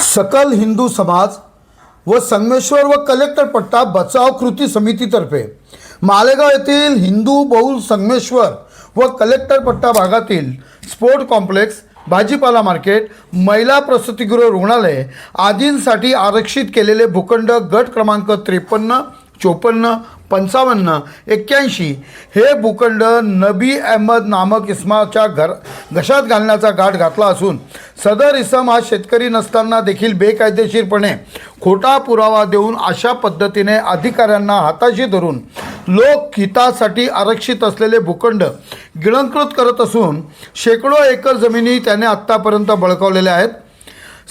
सकल हिंदू समाज व संगमेश्वर व कलेक्टर पट्टा बचाव कृती समितीतर्फे मालेगाव येथील हिंदू बहुल संगमेश्वर व कलेक्टर पट्टा भागातील स्पोर्ट कॉम्प्लेक्स, भाजीपाला मार्केट, महिला प्रसूतिगृह, रुग्णालय आदींसाठी आरक्षित केलेले भूखंड गट क्रमांक 53, 54, 55, 81 हे भूखंड नबी अहमद नामक इसमाच्या घशात घालण्याचा घाट घातला असून सदर इसम हा शेतकरी नसताना देखील बेकायदेशीरपणे खोटा पुरावा देऊन अशा पद्धतीने अधिकाऱ्यांना हाताशी धरून लोकहितासाठी आरक्षित असलेले भूखंड गिळंकृत करत असून शेकडो एकर जमिनी त्याने आत्तापर्यंत बळकावलेल्या आहेत।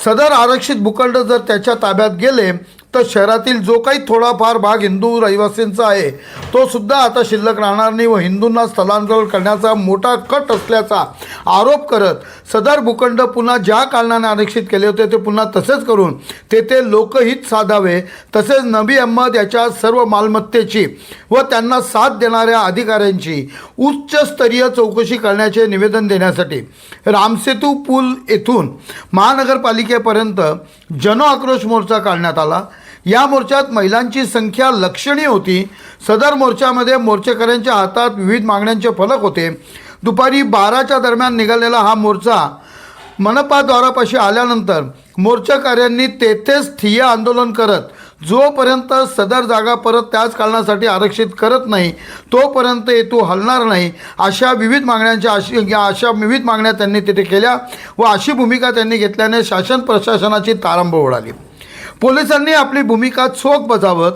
सदर आरक्षित भूखंड जर त्याच्या ताब्यात गेले तर शहरातील जो काही थोडाफार भाग हिंदू रहिवासींचा आहे तो सुद्धा आता शिल्लक राहणार नाही व हिंदूंना स्थलांतर करण्याचा मोठा कट असल्याचा आरोप करत सदर भूखंड पुन्हा ज्या कारणाने आरक्षित केले होते ते पुन्हा तसेच करून तेथे लोकहित साधावे, तसेच नबी अहमद याच्या सर्व मालमत्तेची व त्यांना साथ देणाऱ्या अधिकाऱ्यांची उच्चस्तरीय चौकशी करण्याचे निवेदन देण्यासाठी रामसेतू पूल येथून महानगरपालिकेपर्यंत जनआक्रोश मोर्चा काढण्यात आला। या मोर्चात महिलांची संख्या लक्षणीय होती। सदर मोर्चामध्ये मोर्चेकऱ्यांच्या हातात विविध मागण्यांचे फलक होते। दुपारी 12च्या दरम्यान निघालेला हा मोर्चा मनपा द्वारापाशी आल्यानंतर मोर्चेकऱ्यांनी तेथेच ठिय्या आंदोलन करत जोपर्यंत सदर जागा परत त्याच कारणासाठी आरक्षित करत नाही तोपर्यंत येतो हलणार नाही अशा विविध मागण्या त्यांनी तिथे केल्या व अशी भूमिका त्यांनी घेतल्याने शासन प्रशासनाची तारंबळ उडाली। पोलिसांनी आपली भूमिका चोख बजावत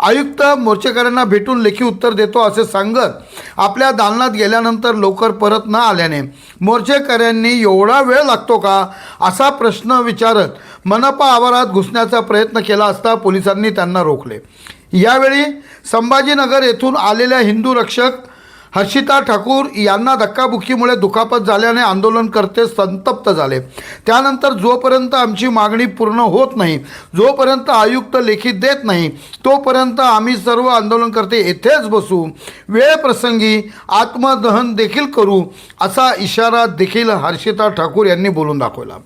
आयुक्त मोर्चेकऱ्यांना भेटून लेखी उत्तर देतो असे सांगत आपल्या दालनात गेल्यानंतर लवकर परत न आल्याने मोर्चेकऱ्यांनी एवढा वेळ लागतो का असा प्रश्न विचारत मनपा आवारात घुसण्याचा प्रयत्न केला असता पोलिसांनी त्यांना रोखले। यावेळी संभाजीनगर येथून आलेल्या हिंदू रक्षक हर्षिता ठाकूर यांना धक्काबुक्कीमुळे दुखापत झाल्याने आंदोलनकर्ते संतप्त झाले। त्यानंतर जोपर्यंत आमची मागणी पूर्ण होत नाही, जोपर्यंत आयुक्त लेखी देत नाही तोपर्यंत आम्ही सर्व आंदोलनकर्ते येथेच बसू, वेळप्रसंगी आत्मदहन देखील करू असा इशारा देखील हर्षिता ठाकूर यांनी बोलून दाखवला।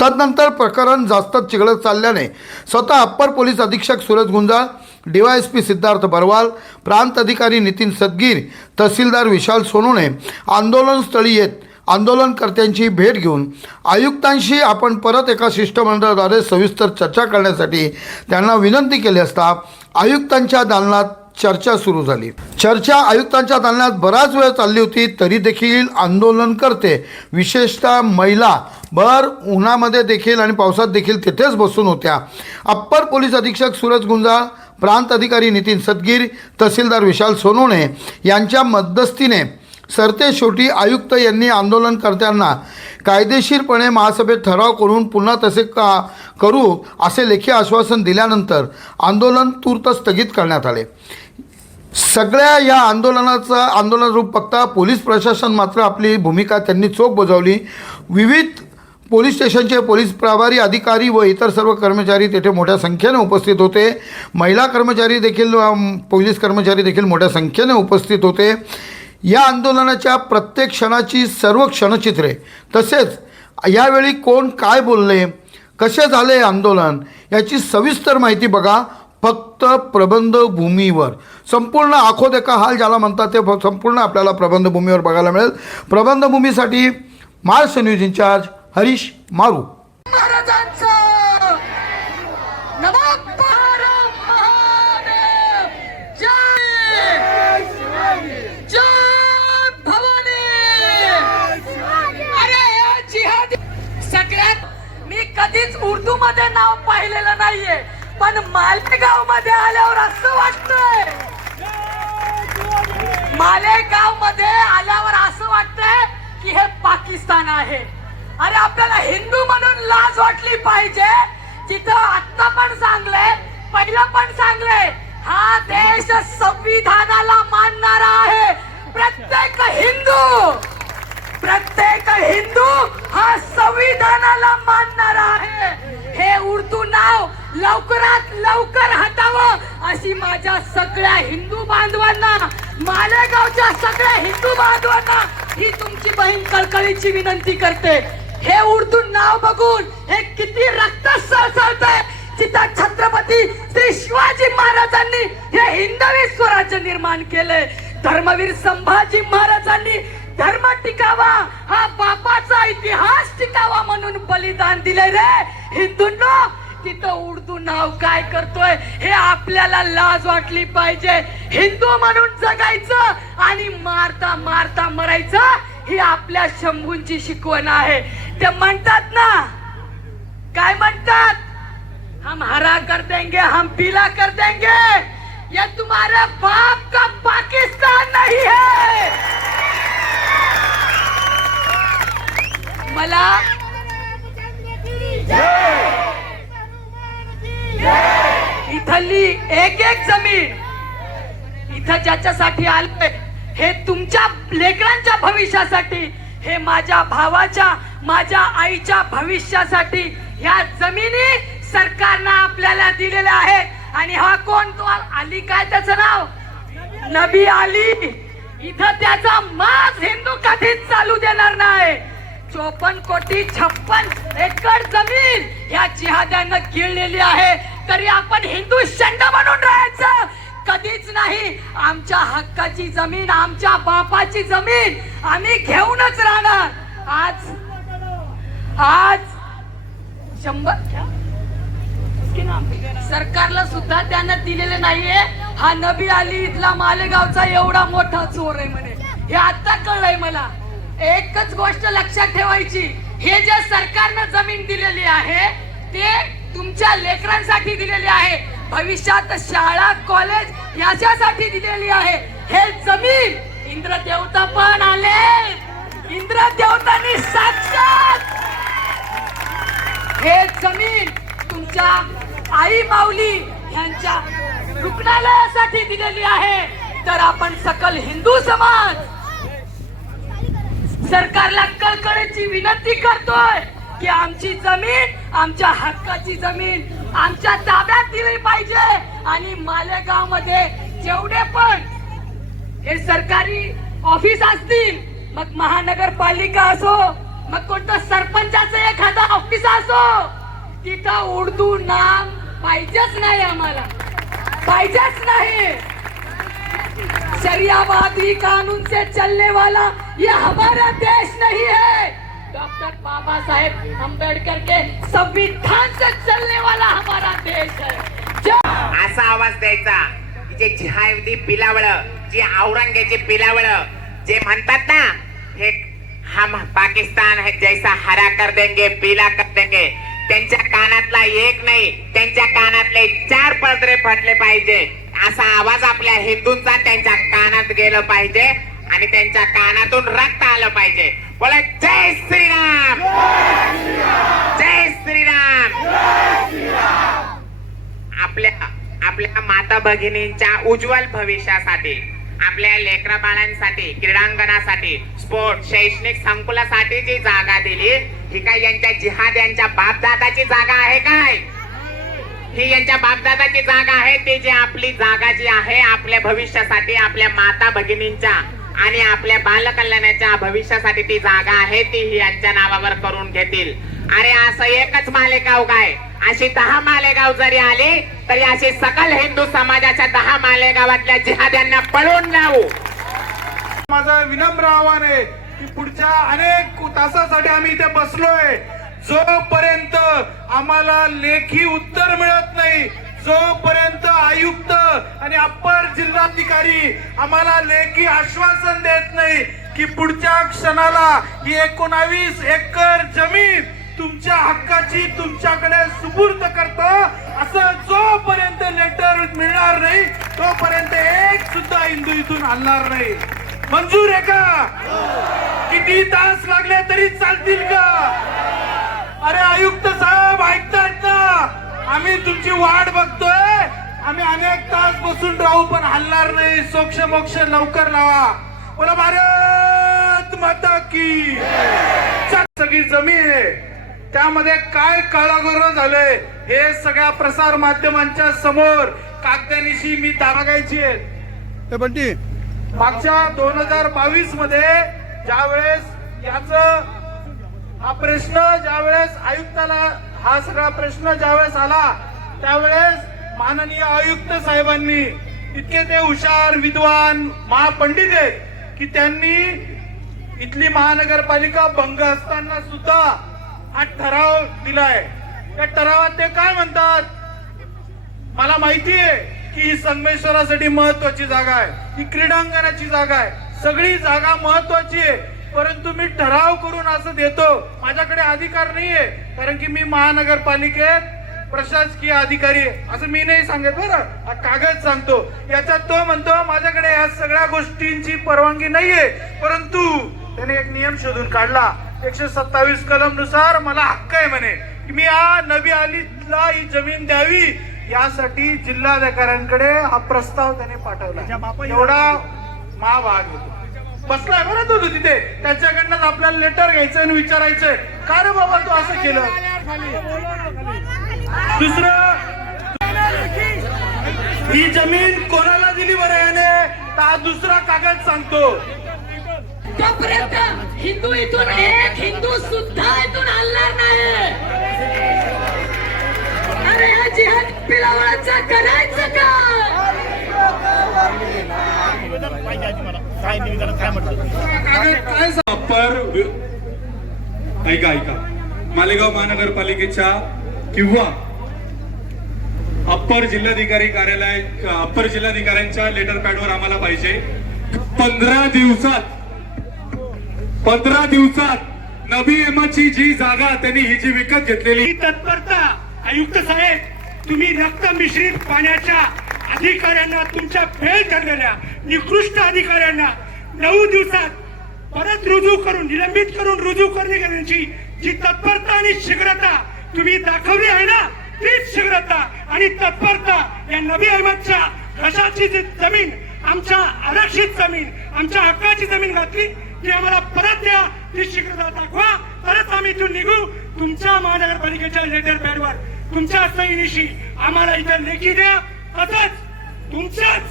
तदनंतर प्रकरण जास्त चिघळत चालल्याने स्वतः अप्पर पोलीस अधीक्षक सूरज गुंजाळ, DYSP सिद्धार्थ बरवाल, प्रांत अधिकारी नितीन सदगीर, तहसीलदार विशाल सोनवणे आंदोलनस्थळी येत आंदोलनकर्त्यांची भेट घेऊन आयुक्तांशी आपण परत एका शिष्टमंडळाद्वारे सविस्तर चर्चा करण्यासाठी त्यांना विनंती केली असता आयुक्तांच्या दालनात चर्चा सुरू झाली। चर्चा आयुक्तांच्या दालनात बराच वेळ चालली होती तरी देखील आंदोलनकर्ते विशेषतः महिला भर उन्हामध्ये देखील आणि पावसात देखील तिथेच बसून होत्या। अप्पर पोलीस अधीक्षक सूरज गुंजाळ, प्रांत अधिकारी नितीन सदगीर, तहसीलदार विशाल सोनवणे यांच्या मध्यस्थीने सरतेशेवटी आयुक्त यांनी आंदोलनकर्त्यांना कायदेशीरपणे महासभेत ठराव करून पुन्हा तसे करू असे लेखी आश्वासन दिल्यानंतर आंदोलन तूर्त स्थगित करण्यात आले। सगळ्या या आंदोलन रूप बघता पोलीस प्रशासन मात्र आपली भूमिका त्यांनी चोख बजावली। विविध पोलीस स्टेशनचे पोलीस प्रभारी अधिकारी व इतर सर्व कर्मचारी तेथे मोठ्या संख्येने उपस्थित होते। महिला कर्मचारी देखील पोलीस कर्मचारी देखील मोठ्या संख्येने उपस्थित होते। या आंदोलनाच्या प्रत्येक क्षणाची सर्व क्षणचित्रे तसेच यावेळी कोण काय बोलले, कसे झाले आंदोलन याची सविस्तर माहिती बघा फक्त प्रबंधभूमीवर। संपूर्ण आखो देखा हाल ज्याला म्हणतात ते संपूर्ण आपल्याला प्रबंधभूमीवर बघायला मिळेल। प्रबंधभूमीसाठी महाराष्ट्र न्यूज इंचार्ज हरीश मारू। मी कधीच उर्दू मध्ये नाव पाहिलेलं नाहीये पण मालेगाव मध्ये आल्यावर असं वाटतंय, मालेगाव मध्ये आल्यावर असं वाटतंय की हे पाकिस्तान आहे। अरे आपल्याला हिंदू म्हणून लाज वाटली पाहिजे। जिथं आत्ता पण सांगले, पहिला पण सांगले, हा देश संविधानाला मानणारा आहे। प्रत्येक हिंदू हा संविधानाला मानणारा आहे। हे उर्दू नाव लवकरात लवकर हटावं अशी माझ्या सगळ्या हिंदू बांधवांना, मालेगावच्या सगळ्या हिंदू बांधवांना ही तुमची बहीण कळकळीची विनंती करते। हे उर्दू नाव बघून हे किती रक्त सळसळतंय. जिथं छत्रपती श्री शिवाजी महाराजांनी हे हिंदवी स्वराज्य निर्माण केले, धर्मवीर संभाजी महाराजांनी धर्म टिकावा, हा बापाचा इतिहास टिकावा म्हणून बलिदान दिले रे हिंदूंनो. तिथं उर्दू नाव काय करतोय हे आपल्याला लाज वाटली पाहिजे. हिंदू म्हणून जगायचं आणि मारता मारता मरायचं ही आपल्या शंभूंची शिकवण आहे. ते म्हणतात ना, काय म्हणतात, हम हरा कर देंगे, हम पीला कर देंगे. ये तुम्हारे बाप का पाकिस्तान नहीं है. मला इथली एक एक जमीन इथं ज्याच्यासाठी आलंय हे तुमच्या लेकरांच्या भविष्यासाठी, हे माझ्या भावाच्या माझ्या आईच्या भविष्यासाठी ह्या जमिनी सरकारनं आपल्याला दिलेल्या आहेत. आणि हा कोण, तो अली, काय त्याचं नाव, नबी अली. इथं त्याचा माज हिंदू कधीच चालू देणार नाही. 54,56 एकर जमीन या जिहाद्यानं गिळलेली आहे, तरी आपण हिंदू शंड म्हणून राहायचं कधीच नाही. आमच्या हक्काची जमीन, आमच्या बापाची जमीन आम्ही घेऊनच राहणार. आज 100 सरकारला सुद्धा त्यानं दिलेले नाहीये. हा नबी अली इथला मालेगावचा एवढा मोठा चोर आहे म्हणे, हे आता कळलंय मला. एकच गोष्ट लक्षात ठेवायची, हे जे सरकारनं जमीन दिलेली आहे ते तुमच्या लेकरांसाठी दिलेली आहे, भविष्यात शाळा कॉलेज याच्यासाठी दिलेली आहे. हे जमीन इंद्रदेवता पण आले, इंद्रदेवतांनी साक्षात हे जमीन तुमच्या आई माऊली यांच्या रुग्णालयासाठी दिलेली आहे. तर आपण सकल हिंदू समाज सरकारला कळकळीची विनंती करतोय की आमची जमीन, आमच्या हक्काची जमीन आमच्या ताब्यात दिली पाहिजे. आणि मालेगाव मध्ये जेवढे पण हे सरकारी ऑफिस असतील, मग महानगरपालिका असो, मग कोणतं सरपंचाचं एखादं ऑफिस असो, तिथं उर्दू नाम पाहिजेच नाही, आम्हाला पाहिजेच नाही. शरियावादी कानून से चलने वाला ये हमारा देश नहीं है. डॉक्टर बाबा साहेब अम्बेडकर के संविधान से चलने वाला हमारा देश है. असा आवाज द्यायचा की जे जिहादी पिलावळ, जे औरंगजेबची पिलावळ, जे म्हणतात ना, हे हम पाकिस्तान है जैसा हरा कर देंगे पीला कर देंगे, त्यांच्या कानातला एक नाही, त्यांच्या कानातले 4 पदरे फटले पाहिजे. असा आवाज आपल्या हिंदूंचा त्यांच्या कानात गेलं पाहिजे आणि त्यांच्या कानातून रक्त आलं पाहिजे. बोला जय श्रीराम, जय श्रीराम. आपल्या माता भगिनींच्या उज्ज्वल भविष्यासाठी, आपल्या लेकरा बाळांसाठी, क्रीडांगणासाठी, स्पोर्ट शैक्षणिक संकुलासाठी जी जागा दिली, ही काय यांच्या जिहाद्यांच्या बापदादाची जागा आहे काय? ही यांच्या बापदादाची जागा आहे. ती जी आपली जागा जी आहे आपल्या भविष्यासाठी, आपल्या माता भगिनींच्या आणि आपल्या बालकल्याणाच्या भविष्यासाठी ती जागा आहे, ती ही यांच्या नावावर करून घेतील. अरे असं एकच मालेगाव काय, अशी 10 मालेगाव जरी आली तरी अशी सकल हिंदू समाजाच्या 10 मालेगावातल्या जिहाद्यांना पळून लावू. माझं विनम्र आव्हान आहे की पुढच्या अनेक तासासाठी आम्ही इथे बसलोय, जोपर्यंत आम्हाला लेखी उत्तर मिळत नाही, जोपर्यंत आयुक्त आणि अप्पर जिल्हाधिकारी आम्हाला लेखी आश्वासन देत नाही की पुढच्या क्षणाला ही 19 एकर जमीन तुमच्या हक्काची तुमच्याकडे सुपूर्द करतो, असं जोपर्यंत लेटर मिळणार नाही तोपर्यंत एक सुद्धा हिंदू इथून हलणार नाही. मंजूर आहे का? किती तास लागले तरी चालतील का? अरे आयुक्त साहेब ऐकतात ना, आम्ही तुमची वाट बघतोय, आम्ही अनेक तास बसून राहू पण हलणार नाही. सोक्ष मोक्ष लवकर लावा. बोला भारत माता की. सगळी जमीन आहे, त्यामध्ये काय काळागोरं झालंय हे सगळ्या प्रसार माध्यमांच्या समोर कागदानिशी मी दागायची आहे. बंटी, मागच्या 2022 मध्ये ज्यावेळेस याचं हा प्रश्न ज्यावेळेस आयुक्ताला हा सगळा प्रश्न ज्यावेळेस आला त्यावेळेस माननीय आयुक्त साहेबांनी इतके ते हुशार विद्वान महापंडित आहेत की त्यांनी इथली महानगरपालिका भंग असताना सुद्धा हा ठराव दिलाय. त्या ठरावात ते काय म्हणतात, मला माहिती आहे की ही संगमेश्वरासाठी महत्वाची जागा आहे, ही क्रीडांगणाची जागा आहे, सगळी जागा महत्वाची आहे, परंतु मी ठराव करून असं देतो, माझ्याकडे अधिकार नाहीये कारण की मी महानगरपालिकेत प्रशासकीय अधिकारी आहे असं मी नाही सांगत बरं, हा कागद सांगतो. याच्यात तो म्हणतो माझ्याकडे या सगळ्या गोष्टींची परवानगी नाहीये, परंतु त्याने एक नियम शोधून काढला 127 कलम नुसार मला हक्क आहे म्हणे की मी या नबी अलीला ही जमीन द्यावी, यासाठी जिल्हाधिकाऱ्यांकडे हा प्रस्ताव त्याने पाठवला. एवढा महाभाग होतो. बसलाय बरं तो तिथे, त्याच्याकडनं आपल्याला लेटर घ्यायचं आणि विचारायचंय का रे बाबा तू असं केलं. दुसरं, ही जमीन कोणाला दिली बरं याने, तर हा दुसरा कागद सांगतो. तोपर्यंत हिंदू इथून एक हिंदू सुद्धा इथून हलणार नाही. अरे हा जिहाद पिलावळाचा करायचं का. ऐका मालेगाव महानगरपालिकेच्या किंवा अप्पर जिल्हाधिकारी कार्यालय अप्पर जिल्हाधिकाऱ्यांच्या लेटर पॅडवर आम्हाला पाहिजे 15 दिवसात नबी एमाची जी जागा त्यांनी ही जी विकत घेतलेली तत्परता. आयुक्त साहेब तुम्ही रक्त मिश्रित पाण्याच्या अधिकाऱ्यांना, तुमच्या फेल ठरलेल्या निकृष्ट अधिकाऱ्यांना 9 दिवसात परत रुजू करून, निलंबित करून रुजू करण्याची जी तत्परता आणि शीघ्रता तुम्ही दाखवली आहे ना, तीच शीघ्रता आणि तत्परता या नबी अहमदच्या घशाची जी जमीन, आमच्या आरक्षित जमीन, आमच्या हक्काची जमीन घातली ती आम्हाला परत द्या, ती शीघ्रता दाखवा, तरच आम्ही इथून निघू. तुमच्या महानगरपालिकेच्या लेटर पॅडवर तुमच्या सहीनिशी आम्हाला इथं लेखी द्या, तसंच तुमच्याच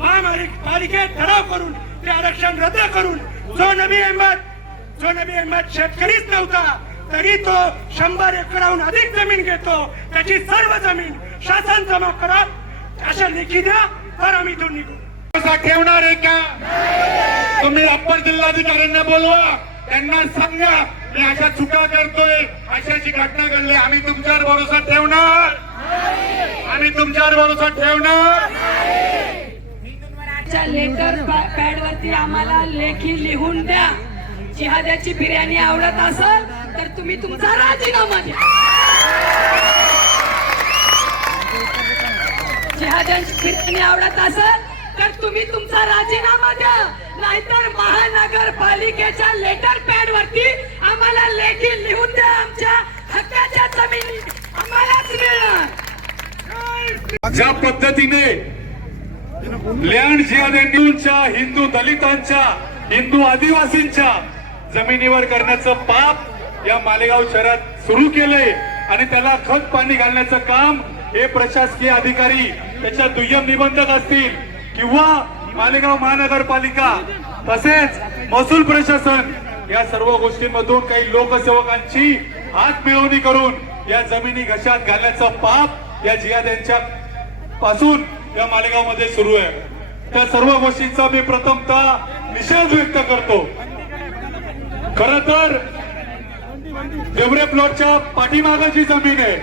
महापालिकेत ठराव करून ते आरक्षण रद्द करून जो नबी अहमद शेतकरीच नव्हता तरी तो 100 एकराहून अधिक जमीन घेतो, त्याची सर्व जमीन शासन जमा करा, अशा लेखी द्या, तर आम्ही इथून निघू. ठेवणार आहे का तुम्ही? अप्पर जिल्हाधिकाऱ्यांना बोलवा, त्यांना सांगा मी अशा चुका करतोय, अशाची घटना घडली, आम्ही तुमच्यावर भरोसा ठेवणार, आम्ही तुमच्यावर भरोसा ठेवणार. लेटर पॅड वरती आम्हाला लेखी लिहून द्या. जिहाद्याची बिर्याणी आवडत असेल तर तुम्ही तुमचा राजीनामा द्या. जिहाद्याची बिर्याणी आवडत असेल तर तुम्ही तुमचा राजीनामा द्या, नाहीतर महानगरपालिकेच्या लेटर पॅड वरती आम्हाला लेखी लिहून द्या. आमच्या हक्काच्या जमिनी आम्हालाच मिळणार. ज्या पद्धतीने लँड जिहाद्यांच्या, हिंदू दलितांच्या, हिंदू आदिवासींच्या जमिनीवर करण्याचं पाप या मालेगाव शहरात सुरू केले आणि त्याला खत पाणी घालण्याचं काम हे प्रशासकीय अधिकारी, त्याच्या दुय्यम निबंधक असतील किंवा मालेगाव महानगरपालिका तसेच महसूल प्रशासन, या सर्व गोष्टींमधून काही लोकसेवकांची हात मिळवणी करून या जमिनी घशात घालण्याचं पाप या जिहाद्यांच्या पासून या मालेगाव मध्ये सुरू आहे. त्या सर्व गोष्टींचा मी प्रथमतः निषेध व्यक्त करतो. खर तर देवरे प्लॉटच्या पाठीमागाची जमीन आहे,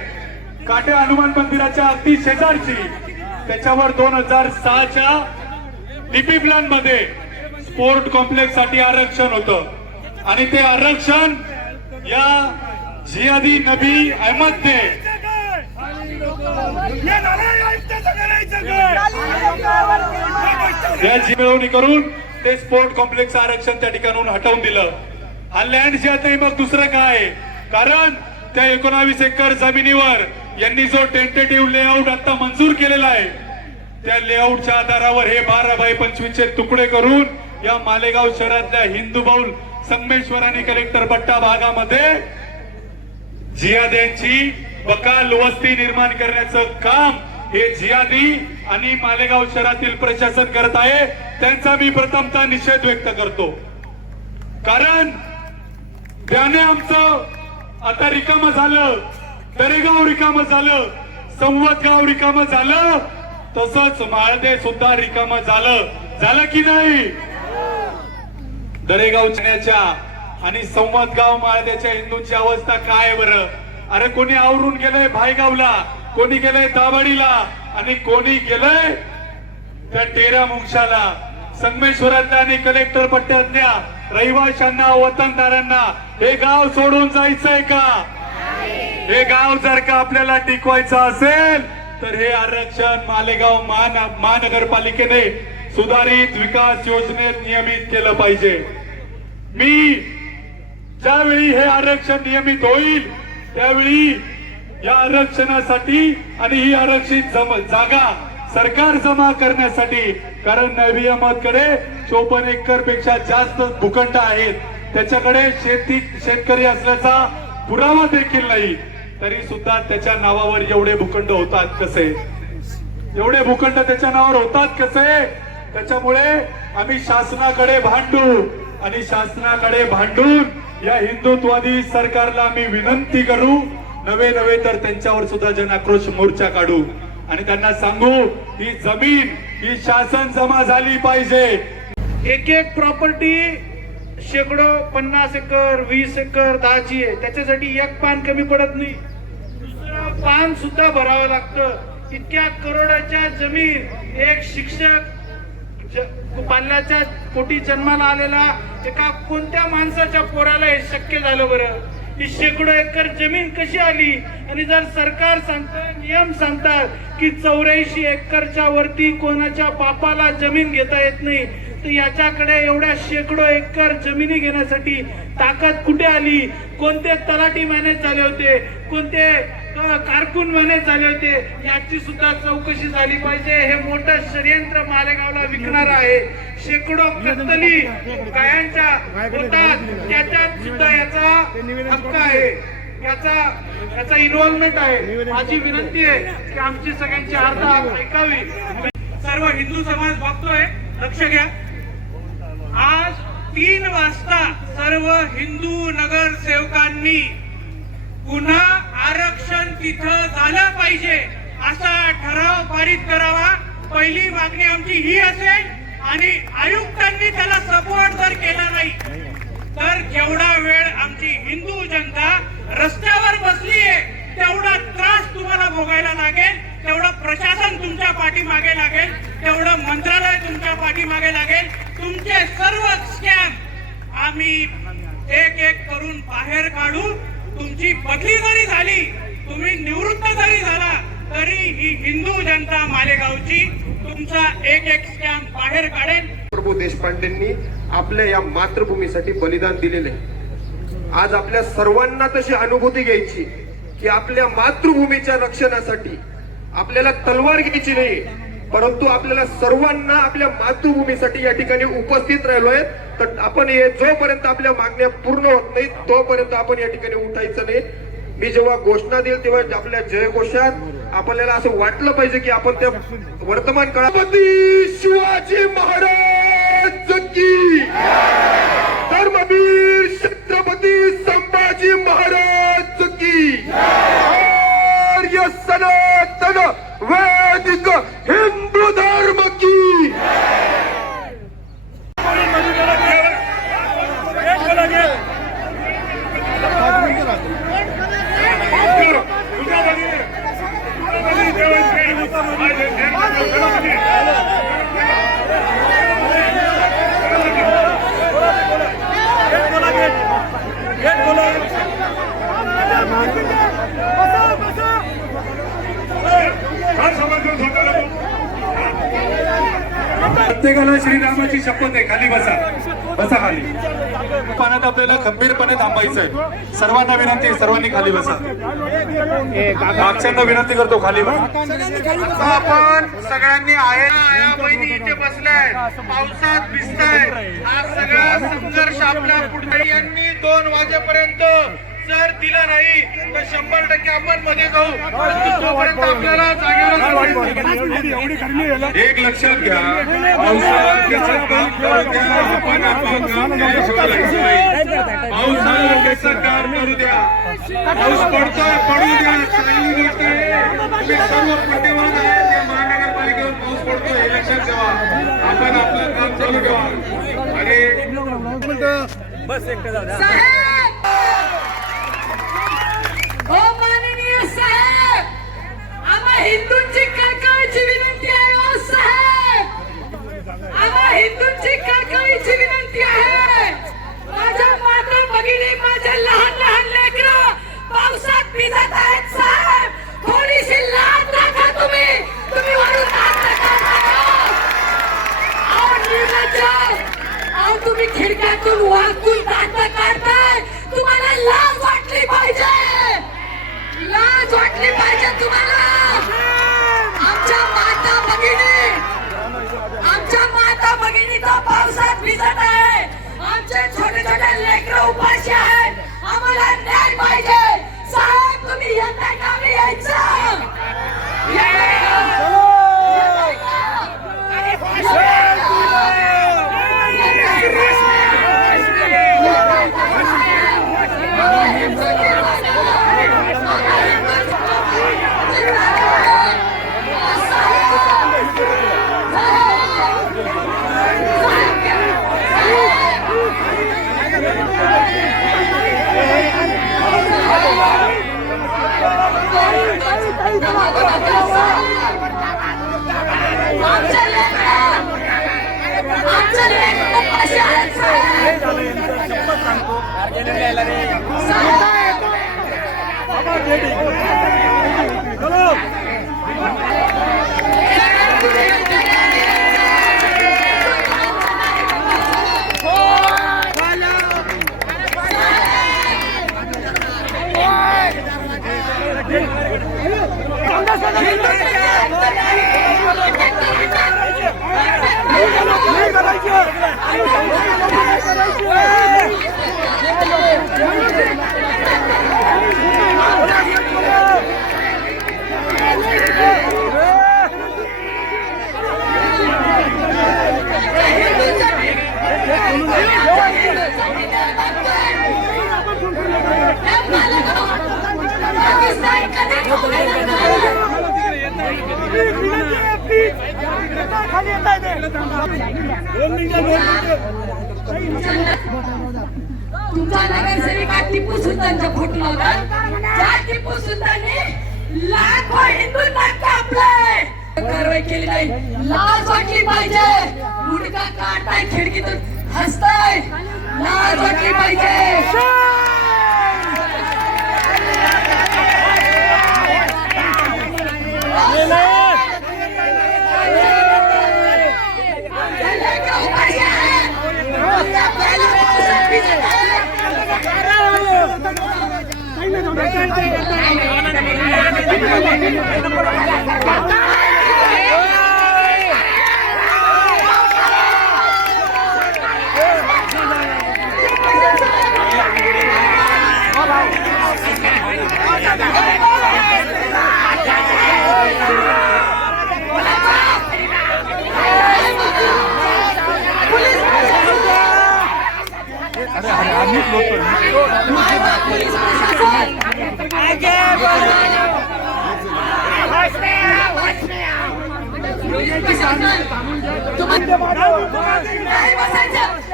काटे हनुमान मंदिराच्या अगदी शेजारची, त्याच्यावर 2006च्या डीपी प्लॅन मध्ये स्पोर्ट कॉम्प्लेक्स साठी आरक्षण होतं आणि ते आरक्षण या जिहादी नबी अहमदने याची मिळवणी करून ते स्पोर्ट कॉम्प्लेक्स आरक्षण त्या ठिकाणून हटवून दिलं. हा लँड जिहाद नाही मग दुसरं काय, कारण त्या 19 एकर जमिनीवर यांनी जो टेंटेटिव्ह लेआउट आता मंजूर केलेला आहे त्या लेआउटच्या आधारावर हे 12x25 तुकडे करून या मालेगाव शहरातल्या हिंदू बहुल संगमेश्वर आणि कलेक्टर पट्टा भागामध्ये जिहाद्यांची बकाल वस्ती निर्माण करण्याचं काम हे जिहादी आणि मालेगाव शहरातील प्रशासन करत आहे. त्यांचा मी प्रथमतः निषेध व्यक्त करतो. कारण त्याने आमचं आता रिकामं झालं, दरेगाव रिकामं झालं, संवतगाव रिकामं झालं, तसंच माळदे सुद्धा रिकामं झालं की नाही? दरेगाव चण्याच्या आणि संवतगाव माळद्याच्या हिंदूंची अवस्था काय आहे बरं? अरे कोणी आवरून गेलंय भायगावला, कोणी गेलंय दाभाडीला आणि कोणी गेलंय त्या टेरा मुंगशाला. संगमेश्वरातल्या आणि कलेक्टर पट्ट्यातल्या रहिवाशांना, वतनदारांना हे गाव सोडून जायचंय का? हे गाव जर का आपल्याला टिकवायचं असेल तर हे आरक्षण मालेगाव महानगरपालिकेने सुधारित विकास योजनेत नियमित केलं पाहिजे. मी ज्यावेळी हे आरक्षण नियमित होईल त्यावेळी या आरक्षणासाठी आणि ही आरक्षित जागा सरकार जमा करण्यासाठी, कारण नवी अहमदकडे 54 एकर पेक्षा जास्त भूखंड आहेत, त्याच्याकडे शेतकरी असल्याचा पुरावा देखील नाही, तरी सुद्धा त्याच्या नावावर एवढे भूखंड होतात कसे? एवढे भूखंड त्याच्या नावावर होतात कसे? त्याच्यामुळे आम्ही शासनाकडे भांडू आणि शासनाकडे भांडून या हिंदुत्ववादी सरकारला आम्ही विनंती करू, नवे तर त्यांच्यावर सुद्धा जनाक्रोश मोर्चा काढू आणि त्यांना सांगू ही जमीन ही शासन जमा झाली पाहिजे. एक एक प्रॉपर्टी शेकडो 50 एकर 20 एकर 10ची आहे, त्याच्यासाठी एक पान कमी पडत नाही, दुसरं पान सुद्धा भरावं लागतं. इतक्या करोडाच्या जमीन एक शिक्षक पाल्याच्या पोटी जन्माला आलेला एका कोणत्या माणसाच्या पोराला हे शक्य झालं बरं? ही शेकडो एकर जमीन कशी आली? आणि जर सरकार सांगतं, नियम सांगतात की 84 एकरच्या वरती कोणाच्या बापाला जमीन घेता येत नाही, तर याच्याकडे एवढ्या शेकडो एकर जमिनी घेण्यासाठी ताकद कुठे आली? कोणते तलाठी मॅनेज झाले होते, कोणते कारकून मॅनेज झाले होते, याची सुद्धा चौकशी झाली पाहिजे. हे मोठं षडयंत्र मालेगावला विकणार आहे. शेकडो कत्तली गायांच्या होतात, त्याच्यात सुद्धा याचा हक्क आहे, याचा इन्व्हॉल्वमेंट आहे. माझी विनंती आहे की आमची सगळ्यांची अर्धा ऐकावी. सर्व हिंदू समाज बघतोय, लक्ष घ्या. आज 3 वाजता सर्व हिंदू नगरसेवकांनी पुन्हा आरक्षण तिथं झालं पाहिजे असा ठराव पारित करावा. पहिली मागणी आमची ही असेल आणि आयुक्तांनी त्याला सपोर्ट जर केला नाही तर जेवढा वेळ आमची हिंदू जनता रस्त्यावर बसली आहे तेवढा त्रास तुम्हाला भोगायला लागेल, तेवढं प्रशासन तुमच्या पाठीमागे लागेल, तेवढं मंत्रालय तुमच्या पाठीमागे लागेल. तुमचे सर्व स्कॅम आम्ही एक एक करून बाहेर काढू. तुमची बदली जरी झाली, तुम्ही निवृत्त जरी झाला, तरी ही हिंदू जनता मालेगावची तुमचा एक एक स्कॅम बाहेर काढेल. प्रभू देशपांडेंनी आपल्या या मातृभूमीसाठी बलिदान दिलेले. आज आपल्या सर्वांना तशी अनुभूती घ्यायची की आपल्या मातृभूमीच्या रक्षणासाठी आपल्याला तलवार घ्यायची नाही, परंतु आपल्याला सर्वांना आपल्या मातृभूमीसाठी या ठिकाणी उपस्थित राहिलोय. तर आपण हे जोपर्यंत आपल्या मागण्या पूर्ण होत नाही तोपर्यंत आपण या ठिकाणी उठायचं नाही. मी जेव्हा घोषणा देईल तेव्हा आपल्या जयघोषात आपल्याला असं वाटलं पाहिजे की आपण त्या वर्तमान काळात शिवाजी महाराज की, धर्मवीर छत्रपती संभाजी महाराज की, आर्य सनातन वैदिक हिंदू धर्म की. प्रत्येकाला श्रीरामाची शपथ आहे. खाली बसा, बसा खाली. पाण्यात आपल्याला खंबीरपणे थांबायचंय. सर्वांना विनंती आहे, सर्वांनी खाली बसा. मागच्यांना विनंती करतो खाली बसा. आपण सगळ्यांनी आहे बहिणी इथे बसलाय, पावसात भिजताय. हा सगळा संघर्ष आपल्या पुढे यांनी 2 वाजेपर्यंत जर दिलं नाही तर 100% आपण मध्ये जाऊ. तोपर्यंत आपल्याला जागेवर एक लक्षात घ्या, पावसाळ्यात आपण काम करू द्या, आपण काम केल्याशिवाय जायचं नाही. पावसाळ्यात पाऊस पडतोय, पडू द्या. चांगली गोष्ट आहे. तुम्ही सर्व पुण्यवान आहेत. या महानगरपालिकेवर पाऊस पडतोय, लक्षात ठेवा. आपण आपलं काम चालू ठेवा. साहेब, हो माननीय साहेब, आम्हा हिंदूंची कळकळीची विनंती आहे. हो साहेब, आम्हा हिंदूंची कळकळीची विनंती आहे. माझ्या माता भगिनी, माझ्या लहान लहान लेकरं पावसात भिजत आहेत. साहेब, थोडीशी लाज राखा. तुम्ही वरून हात नका मारू. अहो निर्लज्ज, अहो तुम्ही खिडक्यातून वाकून दात काढताय. तुम्हाला लाज वाटली पाहिजे. लाज वाटली पाहिजे तुम्हाला. आमच्या माता भगिनी तो पावसात भिजत आहे. आमचे छोटे छोटे लेकरं उपाशी आहेत. आम्हाला न्याय पाहिजे. साहेब, तुम्ही यंदा गावी यायचं. येताय का? तुमचा नगरसेविका टिपू सुलतानचा फोटो लावला. त्या टिपू सुलतानने लाखो हिंदूंना कापलंय. कारवाई केली नाही. लाज वाटली पाहिजे. मुडका काढताय, खिडकीतून हसताय. लाज वाटली पाहिजे.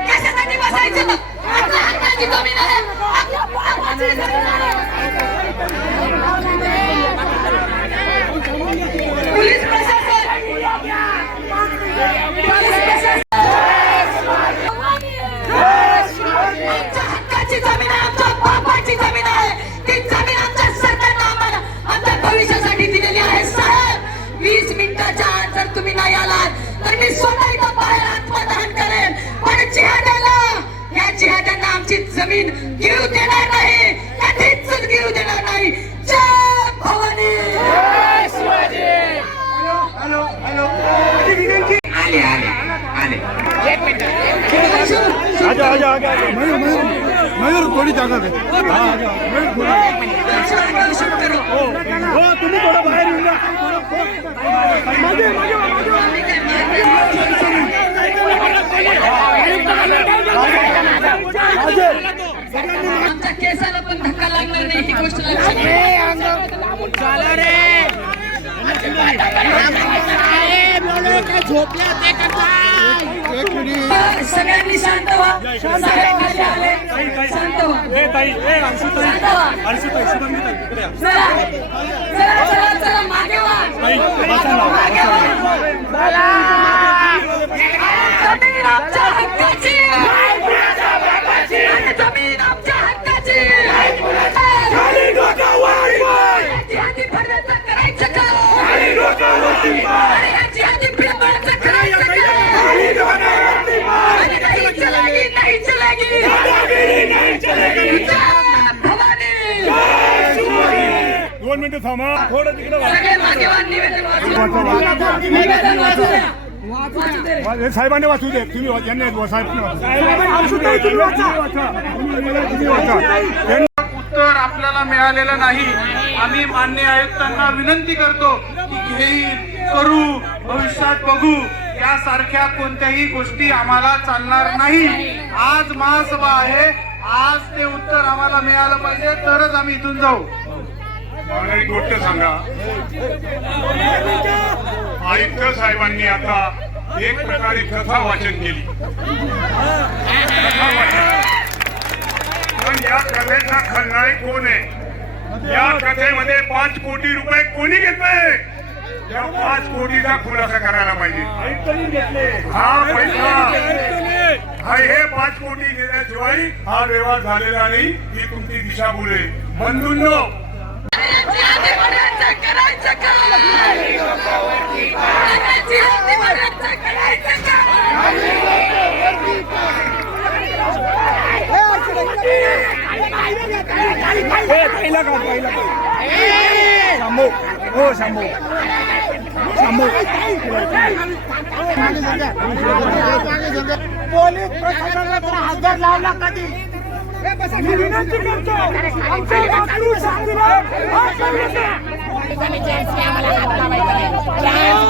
कशासाठी बसायचं? आपल्या हक्काची जमीन आहे. आपल्या मुलाची जमीन आहे. पोलीस प्रशासन, आमच्या हक्काची जमीन आहे. आमच्या बापाची जमीन आहे. ती जमीन आमच्या सरकारनं आम्हाला आमच्या भविष्यासाठी दिलेली आहे. साहेब, 20 मिनिटाच्या आत जर तुम्ही नाही आलात तर मी स्वतः इथं बाहेर आत्मदहन करेन. पण जिहाद्याला, या जिहाद्यांना आमची जमीन गिळू देणार नाही. कधीच गिळू देणार नाही. जय भवानी. आले आले आले. एक मिनिट. मयूर थोडी जागा दे. तुम्ही थोडं बाहेर येऊन जा. आमच्या केसाला पण धक्का लागणार नाही ही गोष्ट लक्षात सगळ्यांनी शांत व्हा. सगळ्यांनी जे आले शांत व्हा. शांत व्हा. चला चला चला चला मागे व्हा. मागे व्हा. जमीन आमच्या हक्काची. आणि जमीन आमच्या हक्काची. जिहादी फडव्याचं करायचं का? आणि या जिहादी प्रेमाचं करायचं का? आणि नाही चलेगी, नाही चलेगी. भवानी. 2 मिनिटं थांबा. थोडं तिकडे सगळे मागेवान निवेदन वाचू. निवेदन वाचू द्या. वाचू दे. साहेबांनी वाचू दे. तुम्ही उत्तर आपल्याला मिळालेलं नाही. आम्ही माननीय आयुक्तांना विनंती करतो की घेईल, करू, भविष्यात बघू यासारख्या कोणत्याही गोष्टी आम्हाला चालणार नाही. आज महासभा आहे. आज ते उत्तर आम्हाला मिळालं पाहिजे तरच आम्ही इथून जाऊ. मला एक गोष्ट सांगा, आयुक्त साहेबांनी आता एक प्रकारे कथा वाचन केली. पण या कथेचा खलनायक कोण आहे? या कथेमध्ये 5 कोटी रुपये कोणी घेतले? या 5 कोटीचा खुलासा करायला पाहिजे. हा पैसा हे 5 कोटी गेल्याशिवाय हा व्यवहार झालेला नाही ही तुमची दिशाभूल आहे. बंधूंनो, जिहादी फडव्याचं करायचं का? जिहादी फडव्याचं करायचं का? पोलीस प्रशासनाला जरा हातभार लावला कधी? मी विनंती करतो आमच्या मातृ शांतीला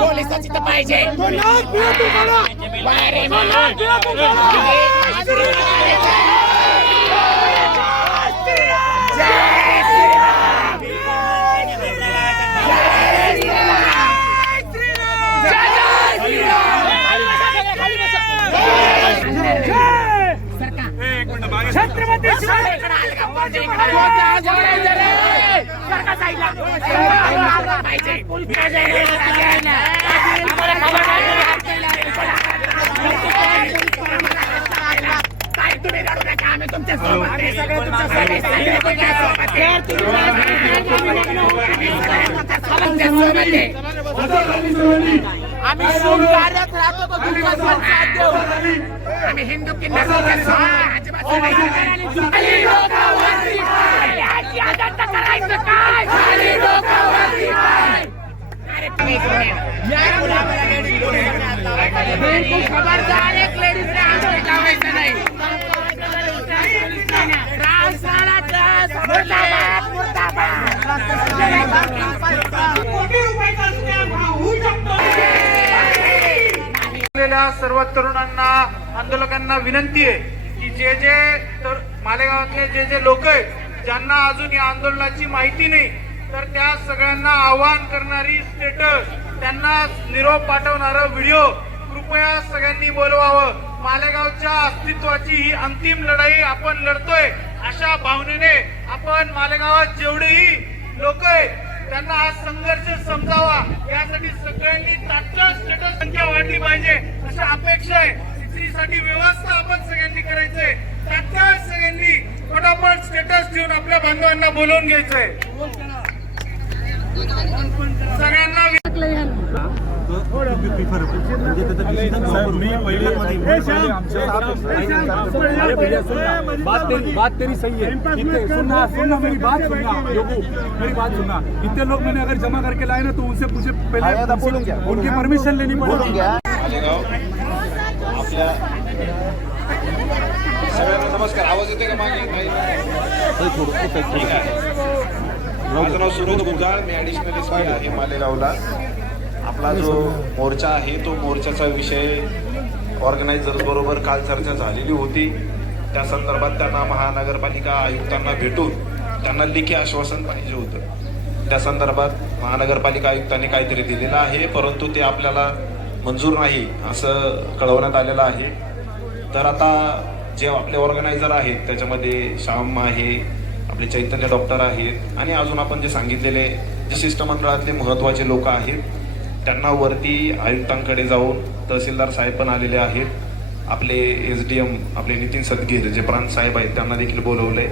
पोलिसाची तर पाहिजे. तो नाक पिळा तुम्हाला. तो नाक पिळा तुम्हाला. छत्रपती शिवाजी तुम्ही रडू नका. आम्ही तुमच्या सोबत आम्ही कार्यात राहतो तो आम्ही हिंदू खबरदार एक लेडीज लावायचं नाही. सर्व तरुणांना, आंदोलकांना विनंती आहे की जे मालेगावातले जे लोक आहेत ज्यांना अजून या आंदोलनाची माहिती नाही तर त्या सगळ्यांना आवाहन करणारी स्टेटस, त्यांना निरोप पाठवणारा व्हिडिओ कृपया सगळ्यांनी बोलवावं. मालेगावच्या अस्तित्वाची ही अंतिम लढाई आपण लढतोय अशा भावनेने आपण मालेगावात जेवढेही लोक आहेत त्यांना हा संघर्ष समजावा. यासाठी सगळ्यांनी तात्काळ स्टेटस संख्या वाढली पाहिजे अशी अपेक्षा आहे. साठी व्यवस्था आपण सगळ्यांनी करायचंय. तात्काळ सगळ्यांनी फटाफट स्टेटस ठेवून आपल्या बांधवांना बोलवून घ्यायचंय. सगळ्यांना बात तेरी सही है. सुनना मेरी बात सुनना योगू, मेरी बात सुनना. इतने लोग मैंने अगर जमा करके लाए ना तो उनसे पूछे पहले उनकी परमिशन लेनी पड़ेगी. आपल्या सगळ्यांना नमस्कार. आवाज येते का मागे? ठीक आहे. माझं नाव सुरेश गुंजाळ, मी ॲडिशनल एसपी आहे मालेगावला. आपला जो मोर्चा आहे तो मोर्चाचा विषय ऑर्गनायझर्स बरोबर काल चर्चा झालेली होती. त्या संदर्भात त्यांना महानगरपालिका आयुक्तांना भेटून त्यांना लेखी आश्वासन पाहिजे होतं. त्या संदर्भात महानगरपालिका आयुक्तांनी काहीतरी दिलेलं आहे, परंतु ते आपल्याला मंजूर नाही असं कळवण्यात आलेलं आहे. तर आता जे आपले ऑर्गनायझर आहेत त्याच्यामध्ये श्याम आहे, आपले चैतन्य डॉक्टर आहेत आणि अजून आपण जे सांगितलेले जे शिष्टमंडळातले महत्त्वाचे लोक आहेत त्यांना वरती आयुक्तांकडे जाऊन तहसीलदार साहेब पण आलेले आहेत. आपले SDM आपले नितीन सदगीर जे प्रांत साहेब आहेत त्यांना देखील बोलवले.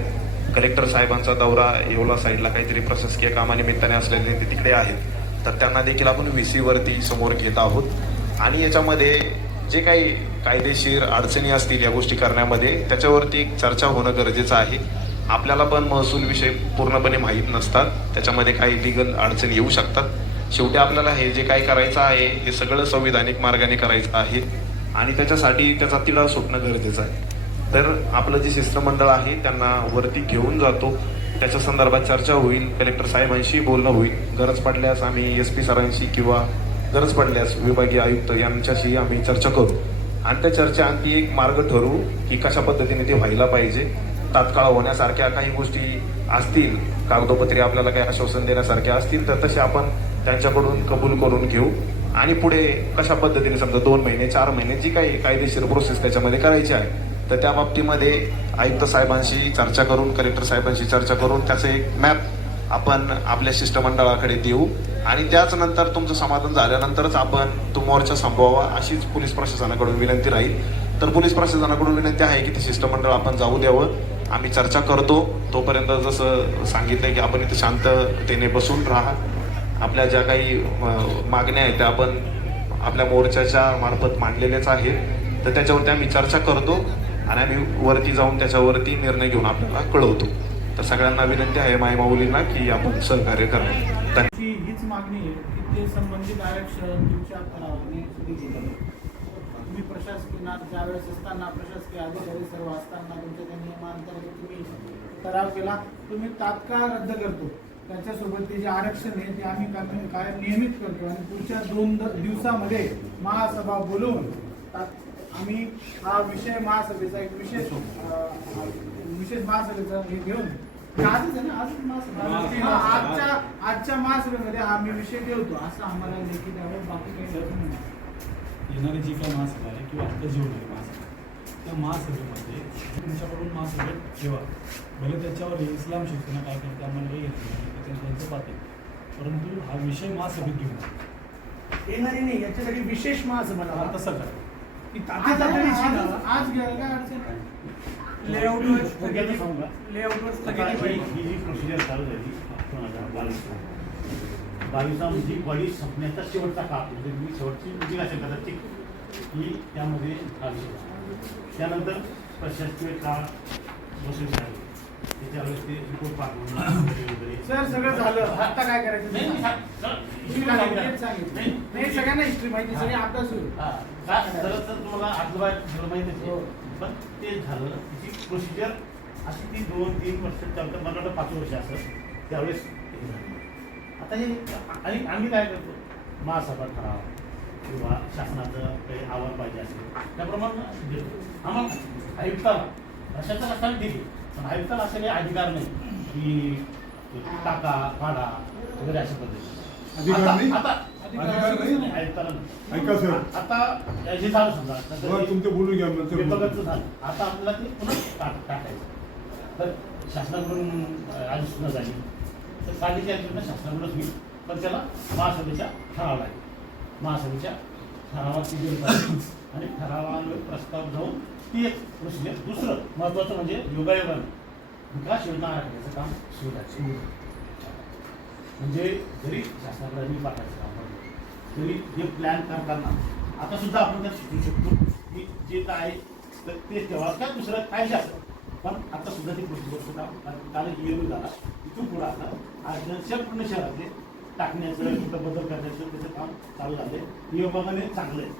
कलेक्टर साहेबांचा दौरा येवला साईडला काहीतरी प्रशासकीय कामानिमित्ताने असलेले ते तिकडे आहेत, तर त्यांना देखील आपण VC वरती समोर घेत आहोत. आणि याच्यामध्ये जे काही कायदेशीर अडचणी असतील या गोष्टी करण्यामध्ये त्याच्यावरती एक चर्चा होणं गरजेचं आहे. आपल्याला पण महसूल विषय पूर्णपणे माहीत नसतात, त्याच्यामध्ये काही लिगल अडचणी येऊ शकतात. शेवटी आपल्याला हे जे काही करायचं आहे हे सगळं संविधानिक मार्गाने करायचं आहे आणि त्याच्यासाठी त्याचा तिढा सुटणं गरजेचं आहे. तर आपलं जे शिष्टमंडळ आहे त्यांना वरती घेऊन जातो, त्याच्या संदर्भात चर्चा होईल, कलेक्टर साहेबांशी बोलणं होईल. गरज पडल्यास आम्ही SP सरांशी किंवा गरज पडल्यास विभागीय आयुक्त यांच्याशी आम्ही चर्चा करू आणि त्या चर्चेअंती एक मार्ग ठरवू की कशा पद्धतीने ते व्हायला पाहिजे. तात्काळ होण्यासारख्या काही गोष्टी असतील, कागदोपत्री आपल्याला काही आश्वासन देण्यासारख्या असतील तर तसे आपण त्यांच्याकडून कबूल करून घेऊ आणि पुढे कशा पद्धतीने समजा 2 महिने 4 महिने जी काही कायदेशीर प्रोसेस त्याच्यामध्ये करायची आहे तर त्या बाबतीमध्ये आयुक्त साहेबांशी चर्चा करून कलेक्टर साहेबांशी चर्चा करून त्याचं एक मॅप आपण आपल्या शिष्टमंडळाकडे देऊ आणि त्याच नंतर तुमचं समाधान झाल्यानंतरच आपण तो मोर्चा संपवावा अशीच पोलीस प्रशासनाकडून विनंती राहील. तर पोलीस प्रशासनाकडून विनंती आहे की ते शिष्टमंडळ आपण जाऊ द्यावं. आम्ही चर्चा करतो, तोपर्यंत जसं सांगितलं की आपण इथे शांततेने बसून राहा. आपल्या ज्या काही मागण्या आहेत त्या आपण आपल्या मोर्चाच्या मार्फत मांडलेल्याच आहेत, तर त्याच्यावरती आम्ही चर्चा करतो आणि आम्ही वरती जाऊन त्याच्यावरती निर्णय घेऊन आपल्याला कळवतो. तर सगळ्यांना विनंती आहे मायमाऊलींना की आपण सहकार्य करावं. त्यांची हीच मागणी आहे की ते संबंधित आरक्षण तुमच्या ठरावाने सुरू केलं. तुम्ही प्रशासकीय ज्यावेळेस असताना प्रशासकीय अधिकारी सर्व असताना तुमच्या त्या नियमांतर्गत तुम्ही ठराव केला, तुम्ही तात्काळ रद्द करतो. त्याच्यासोबत ते जे आरक्षण आहे ते आम्ही काय नियमित करतो आणि पुढच्या 2 दिवसामध्ये महासभा बोलवून आम्ही हा विषय महासभेचा एक विशेष महासभेचा हे घेऊन आजच आहे ना, आजच महासभा आजच्या महासभेमध्ये आम्ही विषय ठेवतो असं आम्हाला लेखी द्यावं. बाकी काही नाही. येणारी जी काही महासभा आहे किंवा आता जी होणारी महासभा त्या महासभेमध्ये तुमच्याकडून महासभेत ठेवा. भले त्याच्यावर इस्लाम शिक्षण काय करते आम्हाला काही घेतलं नाही, त्यांचं बात आहे, परंतु हा विषय महासभेत घेऊन येणारी नाही याच्यासाठी विशेष महासभा तसं करा की आज घ्यायला काय अडचण आहे. लेआउटवर स्थगिती ही जी प्रोसिजर चालू झाली 2022 जी बॉडी संपण्याचा शेवटचा काळ म्हणजे मी शेवटची मिटिंग असेल कदाचित की त्यामध्ये त्यानंतर प्रशासकीय काळ बसून झाले, त्याच्यावेळेस ते रिपोर्ट पाठवून वगैरे सर सगळं झालं. आता काय करायचं नाही, सगळ्यांना हिस्ट्री माहिती, सगळे आता सुरू तर तुम्हाला आतलं बाहेर सगळं माहितीच आहे. पण ते झालं त्याची प्रोसिजर अशी ती 2-3 वर्ष चालतं, मला वाटतं 5 वर्ष असं त्यावेळेस हे झालं. आता हे आणि आम्ही काय करतो, महासभा ठराव किंवा शासनाचं काही आव्हान पाहिजे असेल त्याप्रमाणे देतो. आम्हाला आयुक्ताला प्रशासन असताना ठीक आहे, पण आयुक्ताला असे काही अधिकार नाही की टाका भाडा वगैरे अशा पद्धतीने. ऐका सर, आता हे झालं समजा तुमचं बोलून घ्या विभागाचं झालं, आता आपल्याला ते पुन्हा टाकायचं. तर शासनाकडून अधिसूचना झाली तर काढीची अधिसूचना शासनाकडूनच होईल, पण त्याला महासभेच्या ठराव लागेल. महासभेच्या ठरावाची गेली आणि ठरावावर प्रस्ताव जाऊन ती एक प्रोसिजर. दुसरं महत्त्वाचं म्हणजे योगायोगानं विकास योजना आराखड्याचं काम सुरू आहे. म्हणजे जरी शासनाकडे मी पाठायचं काम तरी हे प्लॅन करताना आता सुद्धा आपण त्यात शिकू शकतो की जे काय आहे तर तेच तेव्हा काय दुसरं काय असतं, पण आता सुद्धा ते प्रोसिजरचं काम काल येऊन झाला. इथून पुढं आता आज पूर्ण शहरातले टाकण्याचं कुठं बदल करण्याचं त्याचं काम चालू झालं. नियमाने चांगलं आहे,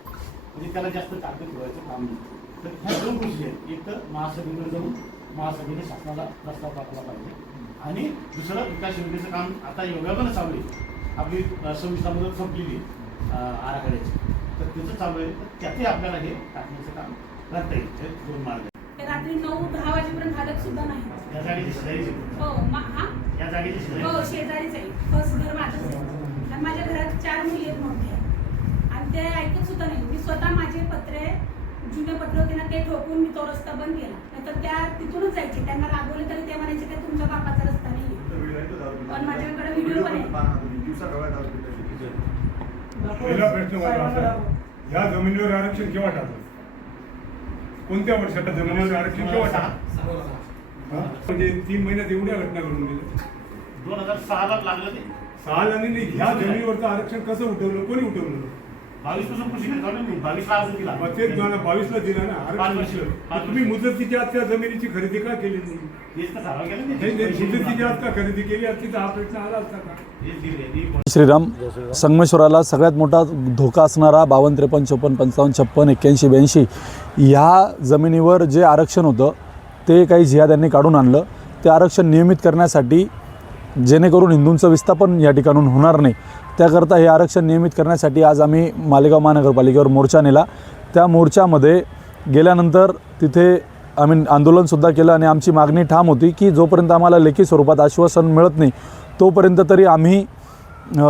म्हणजे त्याला जास्त ताकद ठेवायचं काम नाही. तर ह्या 2 प्रोसिजर, एक तर महासभेकडे जाऊन महासभेने शासनाला प्रस्ताव पाठवला पाहिजे आणि दुसरं विकास योजनेचं काम आता योगायोगानं चालू आहे. आपली 26 मुदत संपलेली आराखड्याची, तर त्याचं चालू आहे. तर त्यातही आपल्याला हे टाकण्याचं काम करता येईल. हे 2 मार्ग. रात्री 9-10 वाजेपर्यंत हालत सुद्धा नाही. या जागेची शेजारीच हो या जागेची शेजारी हो शेजारीच आहे. फर्स्ट घर माझंच आहे आणि माझ्या घरात 4 मुली आहेत मोठ्या आणि ते ऐकत सुद्धा नाही. मी स्वतः माझे पत्रे जुने पत्र होते ना ते ठोकून मी तो रस्ता बंद केला. नाहीतर त्या तिथूनच जायचे. त्यांना रागवले तरी ते म्हणायचे की तुमच्या बापाचा रस्ता नाही. पण माझ्याकडे व्हिडिओ पण आहे. पहिला प्रश्न माझा असा आहे, या जमिनीवर आरक्षण केव्हा टाकलं? कोणत्या वर्षात जमिनीवर आरक्षण केव्हा टाकलं? म्हणजे 3 महिन्यात एवढ्या घटना घडून गेल्या. 2006 लागलं ते. 6 आणि ह्या जमिनीवरचं आरक्षण कसं उठवलं? कोणी उठवलं? 22 पासून कृषी क्षेत्रात नाही, 22 ला अजून दिला. मग तेच 22ला दिला ना आरक्षण. तर तुम्ही मुदतीच्या आत त्या जमिनीची खरेदी का केली नाही? तेच तर सराव केला हे मुदतीच्या आत का खरेदी केली असती तर हा प्रश्न आला असता का? तेच दिले. श्रीराम संगमेश्वराला सगळ्यात मोठा धोका असणारा 52, 53, 54, 55, 56, 81, 82 ह्या जमिनीवर जे आरक्षण होतं ते काही जिहाद यांनी काढून आणलं. ते आरक्षण नियमित करण्यासाठी, जेणेकरून हिंदूंचं विस्थापन या ठिकाणून होणार नाही, त्याकरता हे आरक्षण नियमित करण्यासाठी आज आम्ही मालेगाव महानगरपालिकेवर मोर्चा नेला. त्या मोर्चामध्ये गेल्यानंतर तिथे आम्ही आंदोलनसुद्धा केलं आणि आमची मागणी ठाम होती की जोपर्यंत आम्हाला लेखी स्वरूपात आश्वासन मिळत नाही तोपर्यंत तरी आम्ही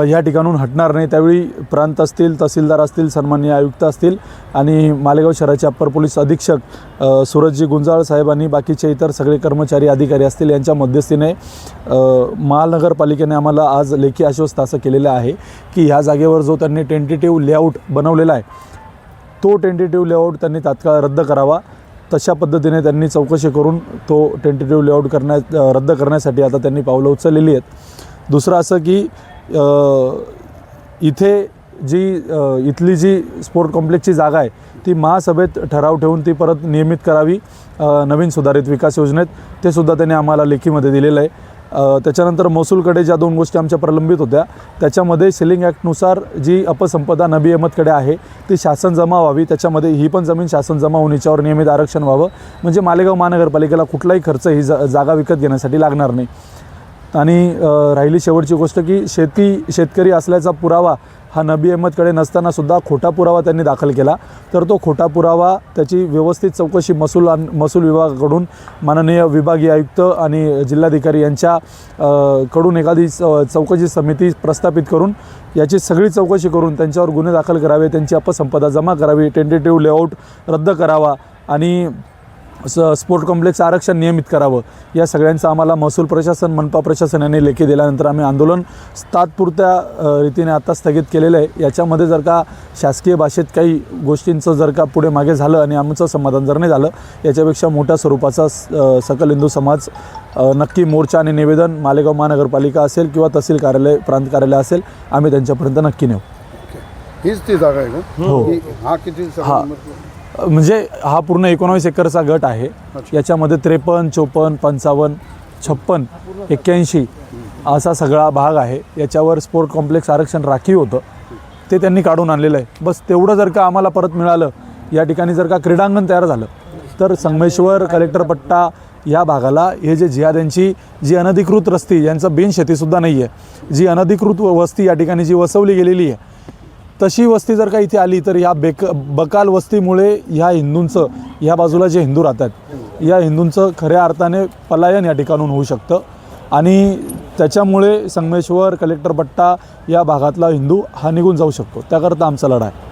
या ठिकाणून हटणार नाही. त्यावेळी प्रांत असतील, तहसीलदार असतील, सन्माननीय आयुक्त असतील आणि मालेगाव शहराचे अप्पर पोलीस अधीक्षक सूरजजी गुंजाळ साहेब आणि बाकीचे इतर सगळे कर्मचारी अधिकारी असतील यांच्या मध्यस्थीने महानगरपालिकेने आम्हाला आज लेखी आश्वस्त असं केलेलं आहे की ह्या जागेवर जो त्यांनी टेंटेटिव्ह लेआउट बनवलेला आहे तो टेंटेटिव्ह लेआउट त्यांनी तात्काळ रद्द करावा. तशा पद्धतीने त्यांनी चौकशी करून तो टेंटेटिव्ह लेआउट रद्द करण्यासाठी आता त्यांनी पावलं उचललेली आहेत. दुसरं असं की इथे इथली जी स्पोर्ट कॉम्प्लेक्सची जागा आहे ती महासभेत ठराव ठेवून ती परत नियमित करावी नवीन सुधारित विकास योजनेत. ते सुद्धा त्यांनी आम्हाला लेखीमध्ये दिलेलं आहे. त्याच्यानंतर महसूलकडे ज्या 2 गोष्टी आमच्या प्रलंबित होत्या त्याच्यामध्ये सेलिंग ॲक्टनुसार जी अपसंपदा नबी अहमदकडे आहे ती शासन जमा व्हावी. त्याच्यामध्ये ही पण जमीन शासन जमा होऊन हिच्यावर नियमित आरक्षण व्हावं म्हणजे मालेगाव महानगरपालिकेला कुठलाही खर्च ही जागा विकत घेण्यासाठी लागणार नाही. आणि राहिली शेवटची गोष्ट की शेतकरी असल्याचा पुरावा हा नबी अहमदकडे नसतानासुद्धा खोटा पुरावा त्यांनी दाखल केला. तर तो खोटा पुरावा त्याची व्यवस्थित चौकशी महसूल विभागाकडून माननीय विभागीय आयुक्त आणि जिल्हाधिकारी यांच्या कडून एखादी चौकशी समिती प्रस्थापित करून याची सगळी चौकशी करून त्यांच्यावर गुन्हे दाखल करावे, त्यांची अपसंपदा जमा करावी, टेंटेटिव्ह लेआउट रद्द करावा आणि स्पोर्ट कॉम्प्लेक्स आरक्षण नियमित करावं. या सगळ्यांचं आम्हाला महसूल प्रशासन, मनपा प्रशासन यांनी लेखी दिल्यानंतर आम्ही आंदोलन तात्पुरत्या रीतीने आता स्थगित केलेलं आहे. याच्यामध्ये जर का शासकीय भाषेत काही गोष्टींचं जर का पुढे मागे झालं आणि आमचं समाधान जर नाही झालं याच्यापेक्षा मोठ्या स्वरूपाचा सकल हिंदू समाज नक्की मोर्चा आणि निवेदन मालेगाव महानगरपालिका असेल किंवा तहसील कार्यालय, प्रांत कार्यालय असेल आम्ही त्यांच्यापर्यंत नक्की नेऊ. हीच ती जागा आहे का? हो. हा किती? हा म्हणजे हा पूर्ण 19 एकरचा गट आहे. याच्यामध्ये 53, 54, 55, 56, 81 असा सगळा भाग आहे. याच्यावर स्पोर्ट कॉम्प्लेक्स आरक्षण राखीव होतं ते त्यांनी काढून आणलेलं आहे. बस तेवढं जर का आम्हाला परत मिळालं, या ठिकाणी जर का क्रीडांगण तयार झालं तर संगमेश्वर कलेक्टर पट्टा या भागाला हे जे जिहाद्यांची जी अनधिकृत वस्ती, यांचं बिनशेतीसुद्धा नाही आहे, जी अनधिकृत वस्ती या ठिकाणी जी वसवली गेलेली आहे तशी वस्ती जर का इथे आली तर ह्या बकाल वस्तीमुळे ह्या हिंदूंचं, ह्या बाजूला जे हिंदू राहतात या हिंदूंचं खऱ्या अर्थाने पलायन या ठिकाणून होऊ शकतं आणि त्याच्यामुळे संगमेश्वर कलेक्टर पट्टा या भागातला हिंदू हा निघून जाऊ शकतो. त्याकरता आमचा लढा आहे.